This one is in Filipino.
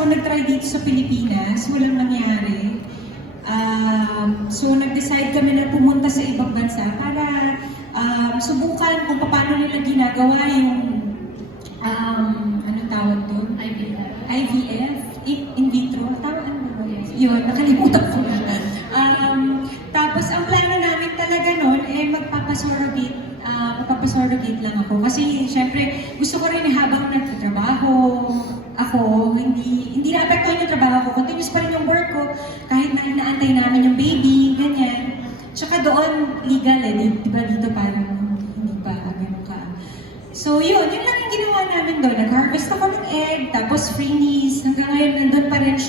ako nag-try dito sa Pilipinas, walang nangyari. So nag-decide kami na pumunta sa ibang bansa para subukan kung paano nila ginagawa yung ano tawag doon? IVF? In vitro? Tawag ano ba yun? Yun, nakalimutan ko na. Tapos ang plano namin talaga noon magpapasurrogate lang ako. Kasi syempre gusto ko rin habang nagtatrabaho ako, hindi naapektuhan yung trabaho ko. Continuous pa rin yung work ko kahit na inaantay namin yung baby, ganyan. Tsaka doon legal di ba dito parang hindi pa ganun ka. So yun lang yung ginawa namin doon. Nag-harvest ako ng egg, tapos freeze. Hanggang ngayon nandun pa rin siya.